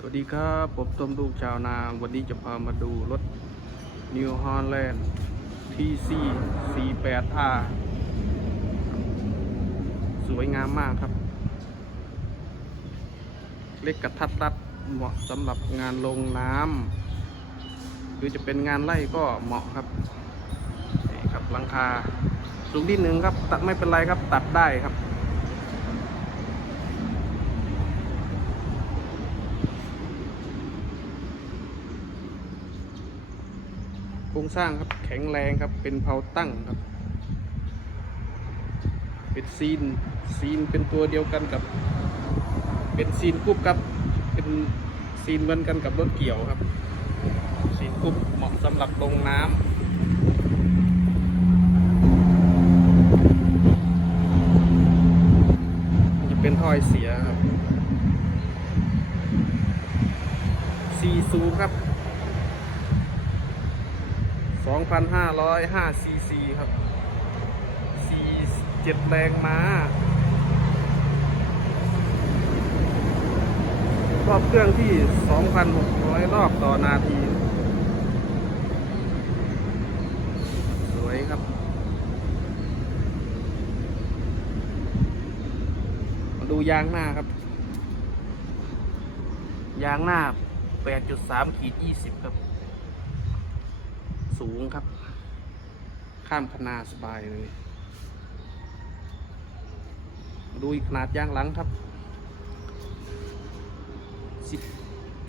สวัสดีครับผมต้มลูกชาวนา วันนี้จะพามาดูรถ New Holland TC 48R สวยงามมากครับ เล็กกระทัดรัดเหมาะสำหรับงานลงน้ำหรือจะเป็นงานไร่ก็เหมาะครับนี่ครับหลังคา สูงนิดนึงครับ ตัดไม่เป็นไรครับตัดได้ครับ โครงสร้างครับแข็งแรงครับเป็นเพาตั้งครับ เป็นซีนซีนเป็นตัวเดียวกันกับ เป็นซีนกรุ๊บครับเป็นซีนเหมือนกันกับรถเกี่ยวครับซีนกรุ๊บเหมาะสำหรับลงน้ำจะเป็นถ้อยเสียครับซีซูครับ 2,505ซีซีครับ47แรงม้ารอบเครื่องที่ 2,600 รอบต่อนาที สวยครับ มาดูยางหน้าครับ ยางหน้า 8.3ขีด20 ครับ สูงครับ ข้ามคนาสบายเลยดูขนาดยางหลังครับ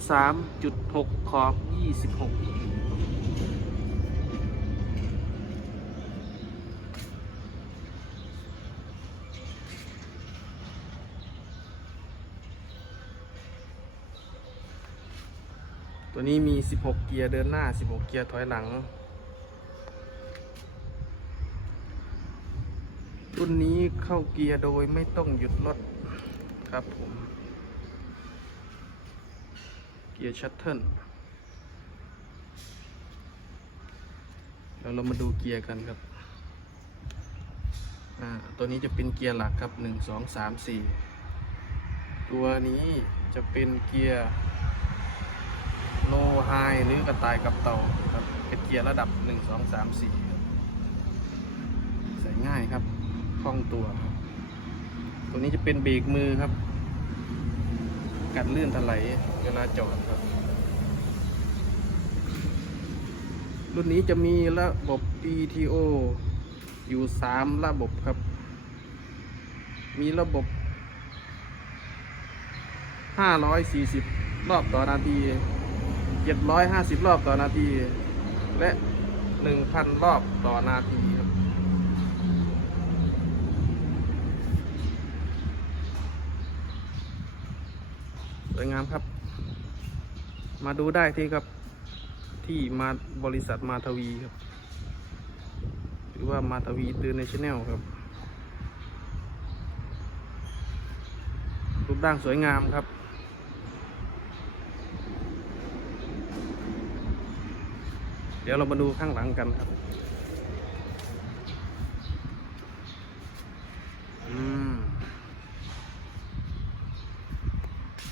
13.6 ขอบ 26ตัวนี้มี 16 เกียร์เดินหน้า 16 เกียร์ถอยหลัง รุ่นนี้เข้าเกียร์โดยไม่ต้องหยุดรถครับผม เกียร์ชัตเทิลแล้วเรามาดูเกียร์กันครับ อ่า ตัวนี้จะเป็นเกียร์หลักครับ1 2 3 4ตัวนี้จะเป็นเกียร์โลไฮหรือกระต่ายกับเต่าครับเป็นเกียร์ระดับ1 2 3 4ครับใส่ง่ายครับ คล่องตัวตัวนี้จะเป็นเบรกมือครับ กันลื่นถลายเวลาจอดครับ รุ่นนี้จะมีระบบ PTO อยู่ 3 ระบบครับ มีระบบ 540 รอบต่อนาที 750 รอบต่อนาที และ 1,000 รอบต่อนาทีครับ ส วยงามครับ มาดูได้ที่ครับที่มาบริษัทมาทวีครับ หรือว่ามาทวีเตอร์เนชแนลครับรูปร่างสวยงามครับ เดี๋ยวเรามาดูข้างหลังกันครับ อืม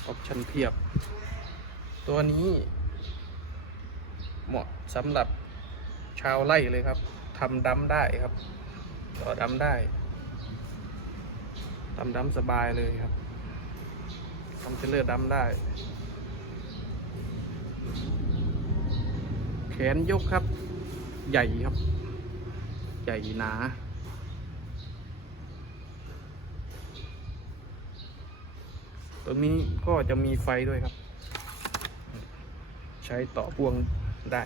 ออปชั่นเพียบ ตัวนี้ เหมาะสำหรับชาวไร่เลยครับทำดำได้ครับ ต่อดำได้ทำดำสบายเลยครับทำเทเลอร์ดำได้ แขนยกครับ ใหญ่ครับ ใหญ่หนา ตัวนี้ก็จะมีไฟด้วยครับ ใช้ต่อพ่วงได้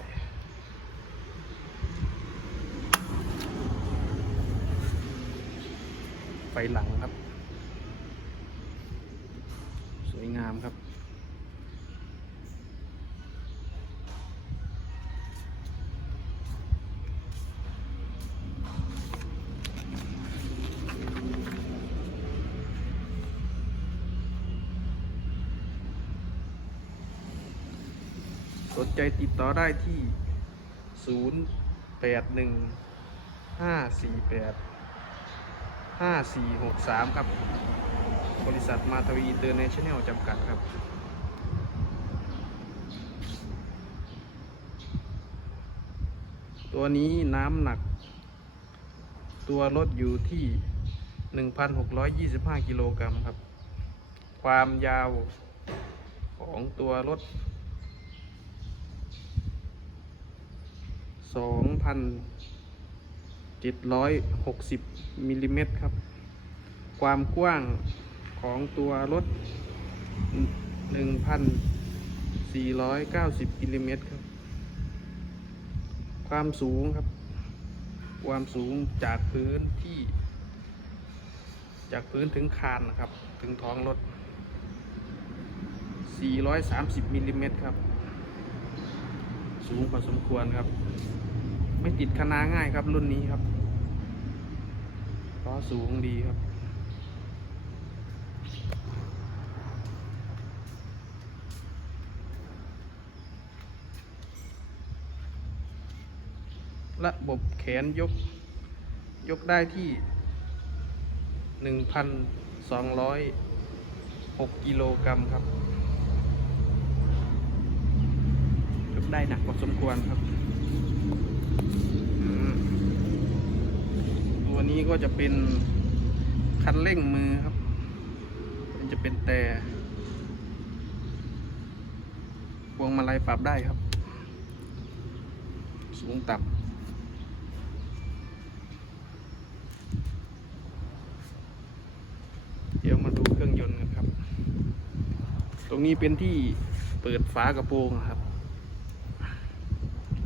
ไฟหลังครับ สวยงามครับ ใจติดต่อได้ที่ 0815485463 ครับ บริษัทมาทวีเตอร์เนชั่นแนลจำกัดครับตัวนี้น้ำหนัก ตัวรถอยู่ที่ 1,625 กิโลกรัมครับ ความยาวของตัวรถ 2,760มิลลิเมตรครับ ความกว้างของตัวรถ 1,490มิลลิเมตรครับ ความสูงครับ ความสูงจากพื้นที่ จากพื้นถึงคานนะครับ ถึงท้องรถ 430มิลลิเมตรครับ สูงพอสมควรครับ ไม่ติดคณาง่ายครับรุ่นนี้ครับล้อสูงดีครับ ระบบแขนยก ยกได้ที่ 1,206 กิโลกรัมครับ ยก ได้หนักพอสมควรครับตัวนี้ก็จะเป็นคันเร่งมือครับ มันจะเป็นแต่พวงมาลัยปรับได้ครับ สูงต่ำเดี๋ยวมาดูเครื่องยนต์กันครับ ตรงนี้เป็นที่เปิดฝากระโปรงครับ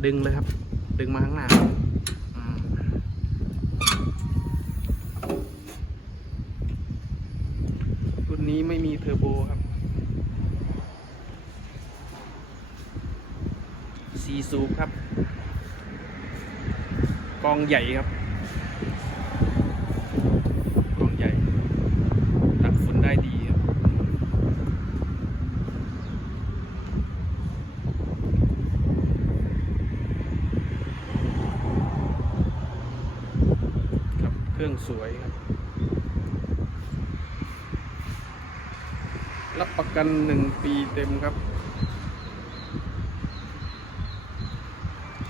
ดึงเลยครับ ดึงมาข้างหน้ารุ่นนี้ไม่มีเทอร์โบครับซีซูครับ กองใหญ่ครับ กองใหญ่ ตักฝุ่นได้ดีครับ ครับ เครื่อง สวยครับ รับประกันหนึ่งปีเต็มครับ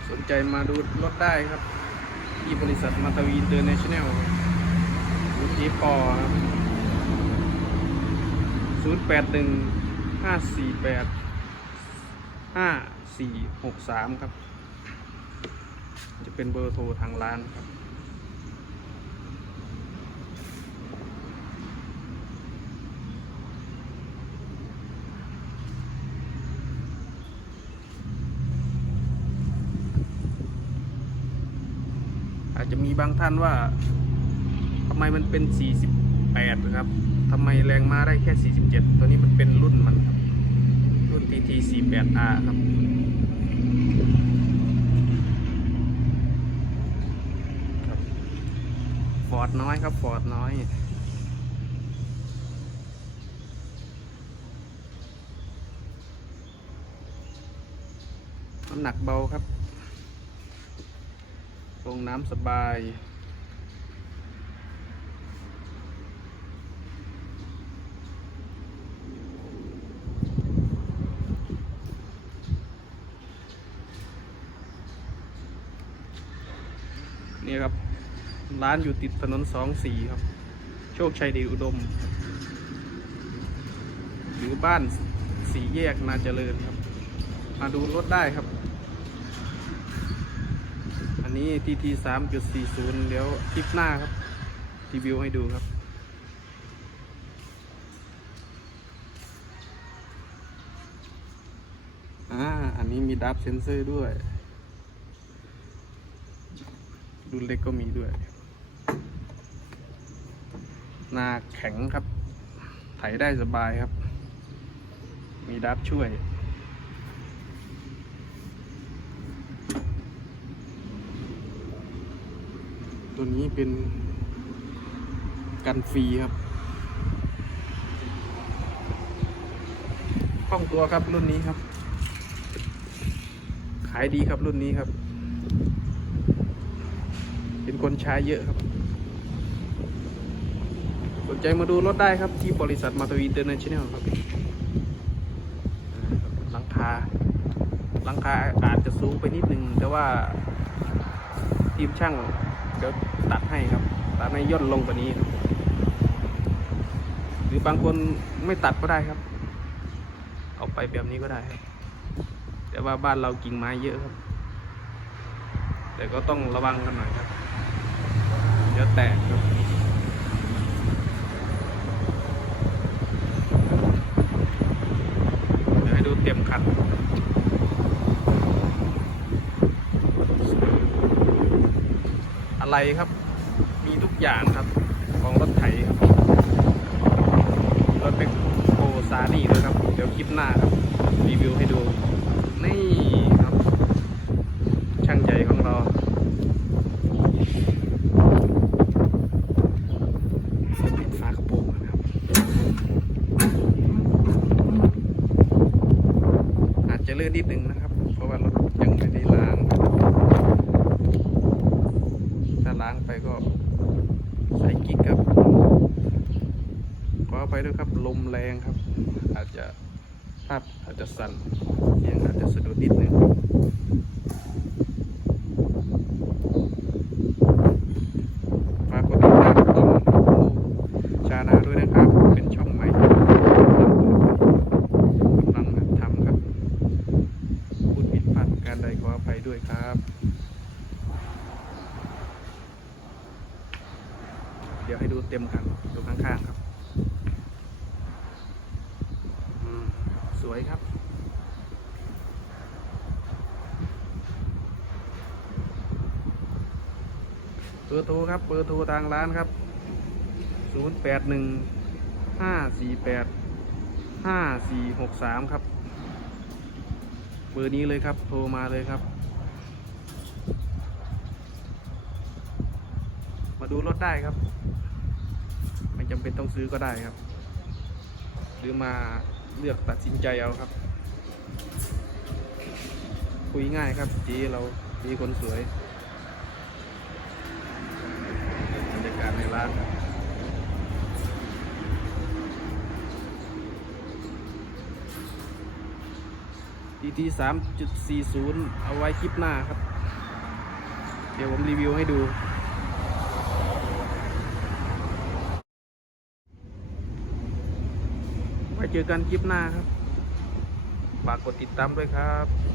สนใจมาดูรถได้ครับ ที่บริษัทมาตาวีนเตอร์เนชั่นแนลหรือจีปอครับศูนย์แปดหนึ่งห้าสี่แปดห้าสี่หกสามครับ จะเป็นเบอร์โทรทางร้านครับ จจะมีบางท่านว่าทำไมมันเป็น 48 นะครับทำไมแรงม้าได้แค่ 47 ตัวนี้มันเป็นรุ่นมันครับ รุ่น TT 48R ครับครับฟอร์ดน้อยครับ ฟอร์ดน้อยน้ำหนักเบาครับ ลงน้ำสบาย นี่ครับ ร้านอยู่ติดถนนสองสีครับ โชคชัยเดชอุดมหรือบ้านสีแยกนาเจริญครับ มาดูรถได้ครับ นี้ TT 3.40 เดี๋ยวคลิปหน้าครับ รีวิวให้ดูครับอ่าอันนี้มีดับเซนเซอร์ด้วยรุ่นเล็กก็มีด้วย หน้าแข็งครับ ไถได้สบายครับ มีดับช่วย ตัวนี้เป็นกันฟรีครับคล่องตัวครับรุ่นนี้ครับ ขายดีครับรุ่นนี้ครับ เป็นคนใช้เยอะครับ สนใจมาดูรถได้ครับที่บริษัทมาตวีอินเตอร์เนชั่นแนลครับ หลังคา หลังคาอาจจะสูงไปนิดนึง แต่ว่าทีมช่าง เดี๋ยวตัดให้ครับ ตัดให้ย่นลงกว่านี้ครับหรือบางคนไม่ตัดก็ได้ครับ เอาไปแบบนี้ก็ได้ครับ แต่ว่าบ้านเรากิ่งไม้เยอะครับ แต่ก็ต้องระวังกันหน่อยครับ เดี๋ยวแตกครับ เดี๋ยวให้ดูเต็มคัน อะไรครับ มีทุกอย่างครับของรถไถครับรถเป็นโอซานี่ด้วยครับ เดี๋ยวคลิปหน้าครับ รีวิวให้ดู นี่ครับ ช่างใหญ่ของเราปิดฝากระโปรงอาจจะเลื่อนนิดนึงนะครับ เพราะว่ารถยังไม่ได้ล้างนะครับถ้าล้างไปก็ใส่กิ๊กครับ ขออภัยด้วย ครับลมแรงครับ อาจจะภาพอาจจะสั่นเสียงอาจจะสะดุดนิดนึงครับฝากกดติดตามต้องชานาด้วยนะครับ เป็นช่องใหม่กำลังทำครับพูดผิดพลาดการใดขออภัยด้วยครับเดี๋ยวให้ดูเต็มกันดูข้างๆครับอืมส วยครับ เบอร์โทรครับ เบอร์โทรทางร้านครับ 0 8 1 5 4 8 5 4 6 3 ครับ เบอร์นี้เลยครับ โทรมาเลยครับ มาดูรถได้ครับ ไม่จำเป็นต้องซื้อก็ได้ครับ หรือมา เลือกตัดสินใจเอาครับ คุยง่ายครับจีเราจีคนสวยบรรยากาศในร้านครับทีทีสามจุดสี่ศูนย์เอาไว้คลิปหน้าครับ เดี๋ยวผมรีวิวให้ดู ไว้ เจอกันคลิปหน้าครับ ฝากกดติดตามด้วยครับ